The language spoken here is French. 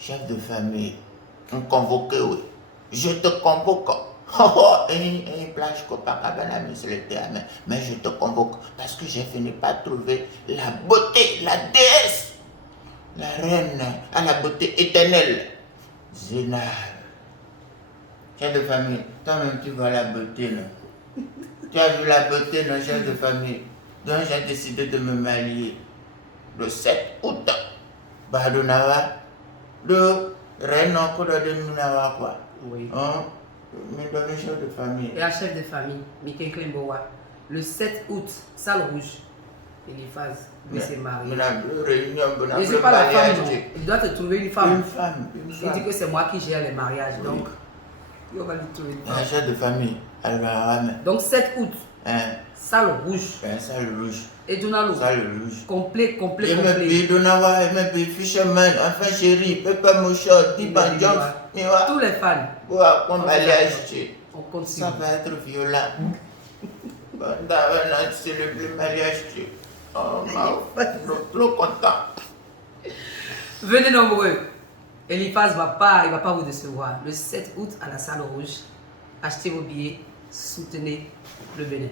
chef de famille, on convoque, oui. Je te convoque. Une plage Copacabana, mais je te convoque parce que j'ai fini par trouver la beauté, la déesse, la reine à la beauté éternelle, Zénab. Chef de famille, toi-même tu vois la beauté, non? Tu as vu la beauté, non, chef de famille? Donc j'ai décidé de me marier le 7 août. Badonawa, le reine encore de Minawa, quoi. Oui. Hein? Mais dans le chef de famille. Et la chef de famille, Mikel Klembowa, le 7 août, salle rouge, Eliphaz veut se marier. Et c'est pas la femme, non. Il doit te trouver une femme. Une femme. Il dit que c'est moi qui gère les mariages, oui. Donc on va lui trouver une femme. La chef de famille, elle va ramener. Donc 7 août, salle rouge. Salle rouge. Et Donalo. Salle rouge. Complet. Et me Donawa, et me Fisherman, enfin chérie, Peppa Mouchard, Tiban Jones. Tous les fans. On mariage. On continue. Ça va être violent. C'est le mariage. Oh, trop content. Venez nombreux. Eliphaz il va pas vous décevoir. Le 7 août à la salle rouge, achetez vos billets, soutenez le Bénin.